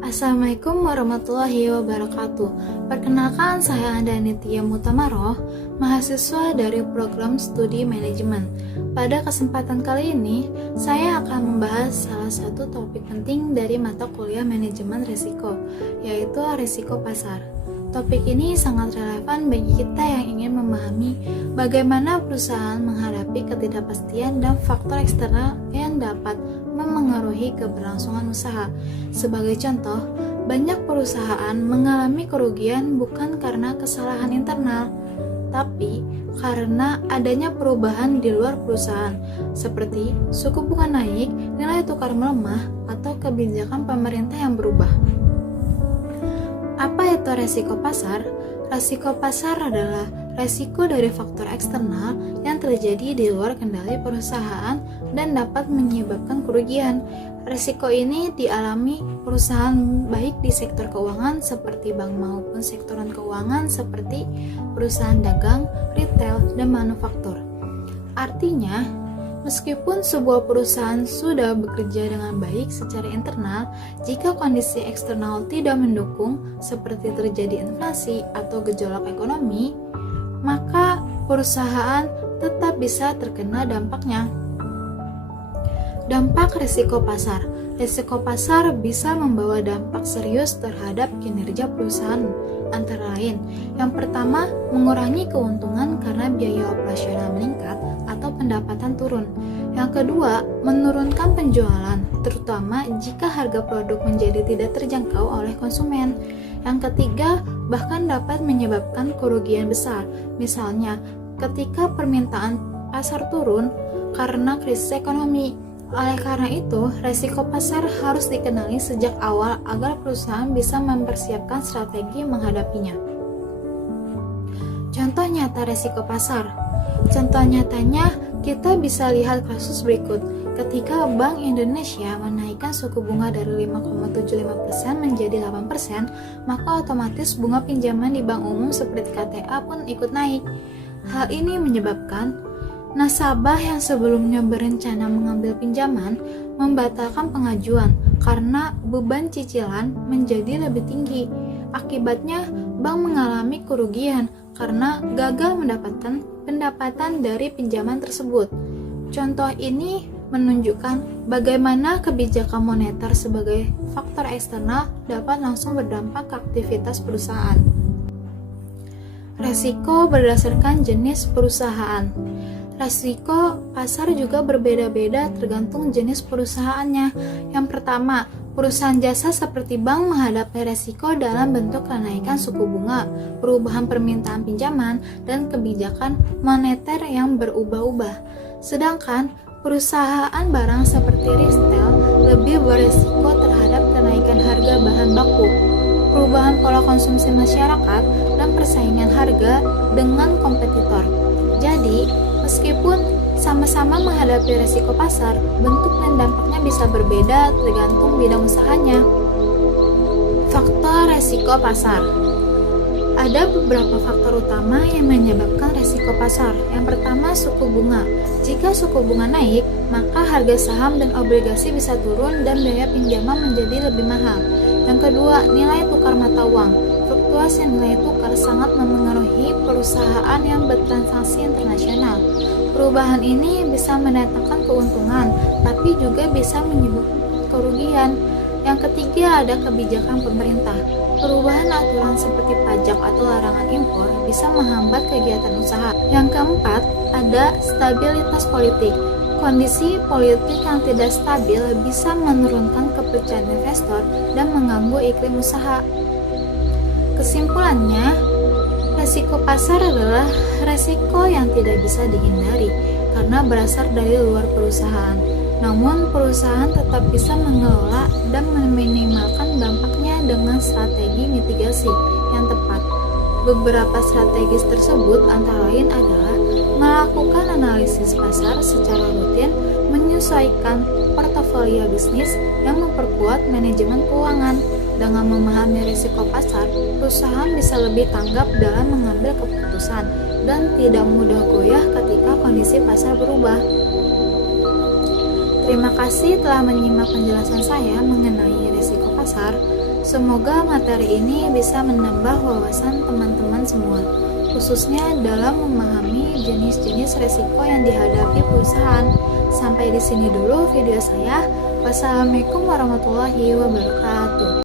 Assalamualaikum warahmatullahi wabarakatuh. Perkenalkan, saya Andani Tia Mutamaroh, mahasiswa dari program studi manajemen. Pada kesempatan kali ini, saya akan membahas salah satu topik penting dari mata kuliah manajemen risiko, yaitu risiko pasar. Topik ini sangat relevan bagi kita yang ingin memahami bagaimana perusahaan menghadapi ketidakpastian dan faktor eksternal yang dapat memengaruhi keberlangsungan usaha. Sebagai contoh, banyak perusahaan mengalami kerugian bukan karena kesalahan internal, tapi karena adanya perubahan di luar perusahaan, seperti suku bunga naik, nilai tukar melemah, atau kebijakan pemerintah yang berubah. Apa itu resiko pasar? Resiko pasar adalah resiko dari faktor eksternal yang terjadi di luar kendali perusahaan dan dapat menyebabkan kerugian. Resiko ini dialami perusahaan baik di sektor keuangan seperti bank maupun sektor non-keuangan seperti perusahaan dagang, retail, dan manufaktur. Artinya, meskipun sebuah perusahaan sudah bekerja dengan baik secara internal, jika kondisi eksternal tidak mendukung, seperti terjadi inflasi atau gejolak ekonomi, maka perusahaan tetap bisa terkena dampaknya. Dampak risiko pasar. Risiko pasar bisa membawa dampak serius terhadap kinerja perusahaan, antara lain. Yang pertama, mengurangi keuntungan karena biaya operasional meningkat atau pendapatan turun. Yang kedua, menurunkan penjualan, terutama jika harga produk menjadi tidak terjangkau oleh konsumen. Yang ketiga, bahkan dapat menyebabkan kerugian besar. Misalnya, ketika permintaan pasar turun karena krisis ekonomi. Oleh karena itu, resiko pasar harus dikenali sejak awal agar perusahaan bisa mempersiapkan strategi menghadapinya. Contoh nyata resiko pasar. Contoh nyatanya, kita bisa lihat kasus berikut. Ketika Bank Indonesia menaikkan suku bunga dari 5,75% menjadi 8%, maka otomatis bunga pinjaman di bank umum seperti KTA pun ikut naik. Hal ini menyebabkan nasabah yang sebelumnya berencana mengambil pinjaman membatalkan pengajuan karena beban cicilan menjadi lebih tinggi. Akibatnya, bank mengalami kerugian karena gagal mendapatkan pendapatan dari pinjaman tersebut. Contoh ini menunjukkan bagaimana kebijakan moneter sebagai faktor eksternal dapat langsung berdampak ke aktivitas perusahaan. Resiko berdasarkan jenis perusahaan. Resiko pasar juga berbeda-beda tergantung jenis perusahaannya. Yang pertama, perusahaan jasa seperti bank menghadapi resiko dalam bentuk kenaikan suku bunga, perubahan permintaan pinjaman, dan kebijakan moneter yang berubah-ubah. Sedangkan perusahaan barang seperti retail lebih beresiko terhadap kenaikan harga bahan baku, perubahan pola konsumsi masyarakat, dan persaingan harga dengan kompetitor. Jadi, meskipun sama-sama menghadapi resiko pasar, bentuk dan dampaknya bisa berbeda tergantung bidang usahanya. Faktor resiko pasar. Ada beberapa faktor utama yang menyebabkan resiko pasar. Yang pertama, suku bunga. Jika suku bunga naik, maka harga saham dan obligasi bisa turun dan biaya pinjaman menjadi lebih mahal. Yang kedua, nilai tukar mata uang. Fluktuasi nilai tukar sangat memengaruhi perusahaan yang bertransaksi internasional. Perubahan ini bisa mendatangkan keuntungan, tapi juga bisa menyebabkan kerugian. Yang ketiga, ada kebijakan pemerintah. Perubahan aturan seperti pajak atau larangan impor bisa menghambat kegiatan usaha. Yang keempat, ada stabilitas politik. Kondisi politik yang tidak stabil bisa menurunkan kepercayaan investor dan mengganggu iklim usaha. Kesimpulannya, resiko pasar adalah resiko yang tidak bisa dihindari karena berasal dari luar perusahaan. Namun, perusahaan tetap bisa mengelola dan meminimalkan dampaknya dengan strategi mitigasi yang tepat. Beberapa strategis tersebut antara lain adalah melakukan analisis pasar secara rutin, menyesuaikan portofolio bisnis, yang memperkuat manajemen keuangan. Dengan memahami risiko pasar, perusahaan bisa lebih tanggap dalam mengambil keputusan dan tidak mudah goyah ketika kondisi pasar berubah. Terima kasih telah menyimak penjelasan saya mengenai risiko Semoga materi ini bisa menambah wawasan teman-teman semua, khususnya dalam memahami jenis-jenis resiko yang dihadapi perusahaan. Sampai di sini dulu video saya. Wassalamualaikum warahmatullahi wabarakatuh.